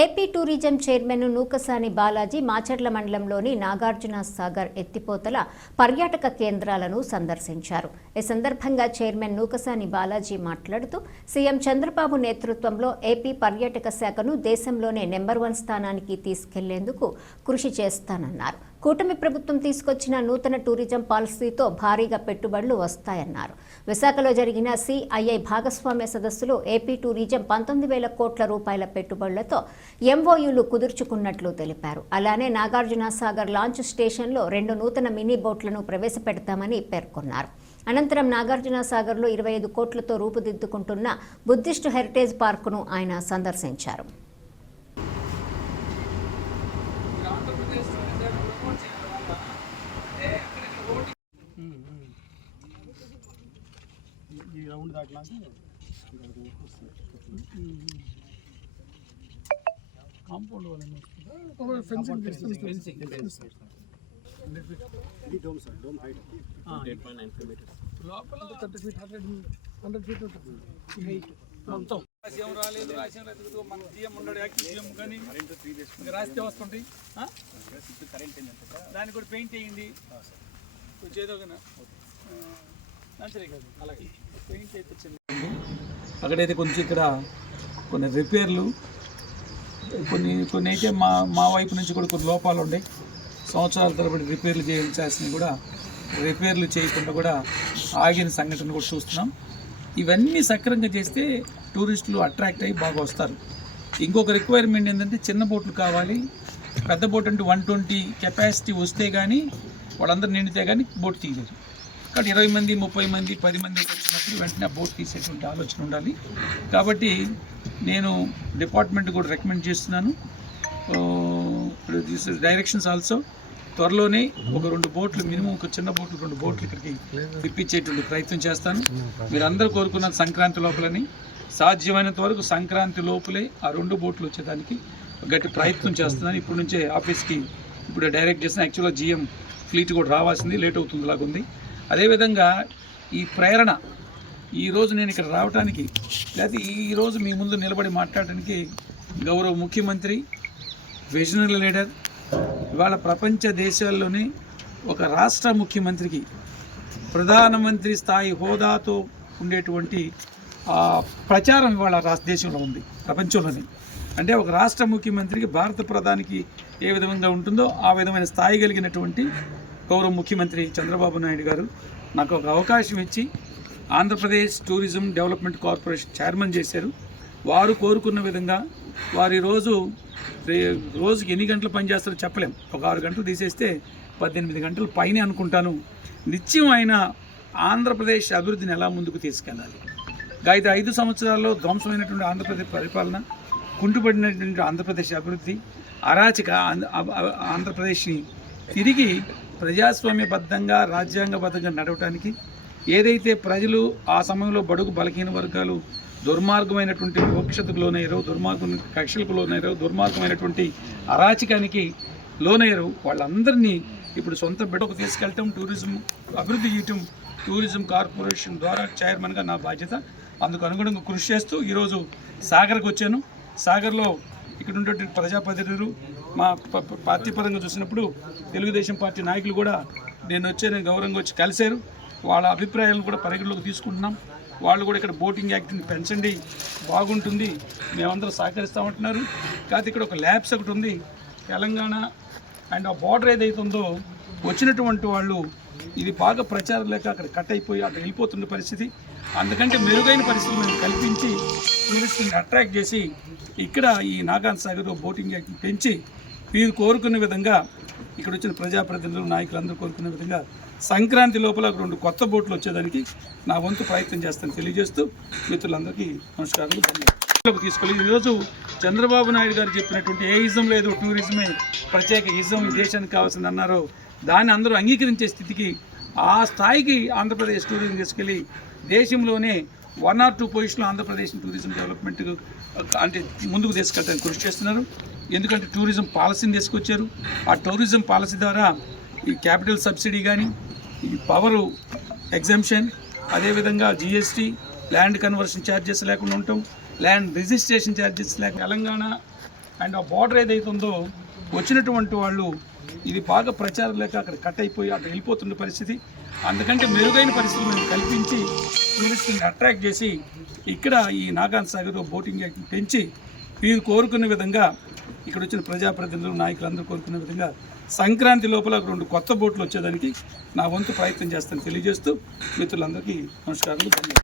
AP tourism chairman Nookasani Balaji Macherla మండలంలోని నాగార్జున సాగర్ ఎత్తిపోతల పర్యాటక కేంద్రాలను సందర్శించారు. ఈ సందర్భంగా చైర్మన్ నూకసాని బాలాజీ మాట్లాడుతూ సీఎం చంద్రబాబు నేతృత్వంలో ఏపీ పర్యాటక శాఖను దేశంలోనే నెంబర్ వన్ స్థానానికి తీసుకెళ్ళేందుకు కృషి చేస్తానన్నారు. కూటమి ప్రభుత్వం తీసుకొచ్చిన నూతన టూరిజం పాలసీతో భారీగా పెట్టుబడులు వస్తాయన్నారు. విశాఖలో జరిగిన సిఐఐ భాగస్వామ్య సదస్సులో ఏపీ టూరిజం పంతొమ్మిది వేల కోట్ల రూపాయల పెట్టుబడులతో ఎంఓయూలు కుదుర్చుకున్నట్లు తెలిపారు. అలానే నాగార్జున సాగర్ లాంచ్ స్టేషన్లో రెండు నూతన మినీ బోట్లను ప్రవేశపెడతామని పేర్కొన్నారు. అనంతరం నాగార్జున సాగర్లో ఇరవై ఐదు కోట్లతో రూపుదిద్దుకుంటున్న బుద్ధిస్ట్ హెరిటేజ్ పార్కును ఆయన సందర్శించారు. Compound fencing dome sir dome height లోపల thirty feet hundred hundred feet ఉంటుంది హైట్ మొత్తం రాజ్యం రాలేదు రాజ్యం రైతులతో మన సీఎం ఉన్నాడు యాక్టివ్ సీఎం కానీ రాస్తే వస్తుంటాయి ఆ? దానికి కూడా పెయింట్ వేయండి కొంచెం ఏదో అలాగే. అక్కడైతే కొంచెం ఇక్కడ కొన్ని రిపేర్లు కొన్ని కొన్ని అయితే మా మా వైపు నుంచి కూడా కొన్ని లోపాలు ఉండే. సంవత్సరాల తరబడి రిపేర్లు చేయించాల్సినవి కూడా రిపేర్లు చేయకుండా కూడా ఆగిన సంఘటన కూడా చూస్తున్నాం. ఇవన్నీ సక్రమంగా చేస్తే టూరిస్టులు అట్రాక్ట్ అయ్యి బాగా వస్తారు. ఇంకొక రిక్వైర్మెంట్ ఏంటంటే చిన్న బోట్లు కావాలి. పెద్ద బోట్ అంటే వన్ ట్వంటీ కెపాసిటీ వస్తే కానీ వాళ్ళందరూ నిండితే కానీ బోట్ తీయలేరు. అక్కడ ఇరవై మంది ముప్పై మంది పది మంది వచ్చినప్పుడు వెంటనే ఆ బోట్ తీసేటువంటి ఆలోచన ఉండాలి. కాబట్టి నేను డిపార్ట్మెంట్ కూడా రికమెండ్ చేస్తున్నాను. డైరెక్షన్స్ ఆల్సో త్వరలోనే ఒక రెండు బోట్లు మినిమం ఒక చిన్న బోట్లు రెండు బోట్లు ఇక్కడికి తెప్పించేటువంటి ప్రయత్నం చేస్తాను. మీరందరూ కోరుకున్న సంక్రాంతి లోపలని సాధ్యమైనంత వరకు సంక్రాంతి లోపలే ఆ రెండు బోట్లు వచ్చేదానికి గట్టి ప్రయత్నం చేస్తున్నాను. ఇప్పుడు నుంచే ఆఫీస్కి ఇప్పుడు డైరెక్ట్ చేసిన యాక్చువల్గా జిఎం ఫ్లీట్ కూడా రావాల్సింది లేట్ అవుతుంది లాగుంది అదేవిధంగా ఈ ప్రేరణ ఈ రోజు నేను ఇక్కడ రావడానికి లేకపోతే ఈరోజు మీ ముందు నిలబడి మాట్లాడడానికి గౌరవ ముఖ్యమంత్రి విజనరీ లీడర్ ఇవాళ ప్రపంచ దేశాల్లోనే ఒక రాష్ట్ర ముఖ్యమంత్రికి ప్రధానమంత్రి స్థాయి హోదాతో ఉండేటువంటి ప్రచారం ఇవాళ రాష్ట్ర దేశంలో ఉంది ప్రపంచంలోనే. అంటే ఒక రాష్ట్ర ముఖ్యమంత్రికి భారత ప్రధానికి ఏ విధంగా ఉంటుందో ఆ విధమైన స్థాయి కలిగినటువంటి గౌరవ ముఖ్యమంత్రి చంద్రబాబు నాయుడు గారు నాకు ఒక అవకాశం ఇచ్చి Andhra Pradesh tourism development corporation chairman చేశారు. వారు కోరుకున్న విధంగా వారి రోజు రోజుకి ఎన్ని గంటలు పనిచేస్తారో చెప్పలేం. ఒక ఆరు గంటలు తీసేస్తే పద్దెనిమిది గంటలు పైనే అనుకుంటాను. నిత్యం ఆయన ఆంధ్రప్రదేశ్ అభివృద్ధిని ఎలా ముందుకు తీసుకెళ్ళాలి? గత ఐదు సంవత్సరాల్లో ధ్వంసమైనటువంటి ఆంధ్రప్రదేశ్ పరిపాలన కుంటుపడినటువంటి ఆంధ్రప్రదేశ్ అభివృద్ధి అరాచక ఆంధ్రప్రదేశ్ని తిరిగి ప్రజాస్వామ్యబద్ధంగా రాజ్యాంగబద్ధంగా నడవటానికి ఏదైతే ప్రజలు ఆ సమయంలో బడుగు బలహీన వర్గాలు దుర్మార్గమైనటువంటి వివక్షతకు లోనయ్యారో దుర్మార్గం కక్షలకు లోనయ్యారో దుర్మార్గమైనటువంటి అరాచకానికి లోనయ్యారు వాళ్ళందరినీ ఇప్పుడు సొంత బిడ్డకు తీసుకెళ్ళటం టూరిజం అభివృద్ధి చేయటం టూరిజం కార్పొరేషన్ ద్వారా చైర్మన్గా నా బాధ్యత. అందుకు అనుగుణంగా కృషి చేస్తూ ఈరోజు సాగర్కి వచ్చాను సాగర్లో ఇక్కడ ఉన్నటువంటి ప్రజాప్రతినిధులు మా ప- పార్టీ పరంగా చూసినప్పుడు తెలుగుదేశం పార్టీ నాయకులు కూడా నేను వచ్చాను గౌరవంగా వచ్చి కలిశారు. వాళ్ళ అభిప్రాయాలను కూడా పరిగణలోకి తీసుకుంటున్నాం. వాళ్ళు కూడా ఇక్కడ బోటింగ్ యాక్టివిటీ పెంచండి బాగుంటుంది మేమందరం సహకరిస్తామంటున్నారు కాకపోతే ఇక్కడ ఒక ల్యాబ్స్ ఒకటి ఉంది. తెలంగాణ అండ్ ఆ బార్డర్ ఏదైతే ఉందో వచ్చినటువంటి వాళ్ళు ఇది బాగా ప్రచారం లేక అక్కడ కట్ అయిపోయి అక్కడ వెళ్ళిపోతున్న పరిస్థితి. అందుకంటే మెరుగైన పరిస్థితులు మేము కల్పించి టూరిస్టులను అట్రాక్ట్ చేసి ఇక్కడ ఈ నాగాన్ సాగర్ బోటింగ్ యాక్టివిటీ పెంచి మీరు కోరుకున్న విధంగా ఇక్కడ వచ్చిన ప్రజాప్రతినిధులు నాయకులందరూ కోరుకునే విధంగా సంక్రాంతి లోపల రెండు కొత్త బోట్లు వచ్చేదానికి నా వంతు ప్రయత్నం చేస్తాను తెలియజేస్తూ మిత్రులందరికీ నమస్కారాలు ధన్యవాదాలు. తీసుకెళ్ళి ఈరోజు చంద్రబాబు నాయుడు గారు చెప్పినటువంటి ఏ ఇజం లేదు టూరిజమే ప్రత్యేక ఇజం ఈ దేశానికి కావాల్సింది అన్నారో. దాన్ని అందరూ అంగీకరించే స్థితికి ఆ స్థాయికి ఆంధ్రప్రదేశ్ టూరిజం తీసుకెళ్ళి దేశంలోనే వన్ ఆర్ టూ పొజిషన్లో ఆంధ్రప్రదేశ్ టూరిజం డెవలప్మెంట్ అంటే ముందుకు తీసుకెళ్ళడానికి కృషి చేస్తున్నారు. ఎందుకంటే టూరిజం పాలసీని తీసుకొచ్చారు. ఆ టూరిజం పాలసీ ద్వారా ఈ క్యాపిటల్ సబ్సిడీ కానీ ఈ పవరు ఎగ్జామ్షన్ అదేవిధంగా జిఎస్టీ ల్యాండ్ కన్వర్షన్ ఛార్జెస్ లేకుండా ఉండటం ల్యాండ్ రిజిస్ట్రేషన్ ఛార్జెస్ లేక తెలంగాణ అండ్ ఆ బార్డర్ ఏదైతే ఉందో వచ్చినటువంటి వాళ్ళు ఇది బాగా ప్రచారం లేక అక్కడ కట్ అయిపోయి అక్కడ వెళ్ళిపోతున్న పరిస్థితి. అందుకంటే మెరుగైన పరిస్థితులు మేము కల్పించి టూరిస్టులను అట్రాక్ట్ చేసి ఇక్కడ ఈ నాగాన్ సాగర్ బోటింగ్ పెంచి వీరు కోరుకునే విధంగా ఇక్కడ వచ్చిన ప్రజాప్రతినిధులు నాయకులందరూ కోరుకునే విధంగా సంక్రాంతి లోపల రెండు కొత్త బోట్లు వచ్చేదానికి నా వంతు ప్రయత్నం చేస్తాను. తెలియజేస్తూ మిత్రులందరికీ నమస్కారాలు.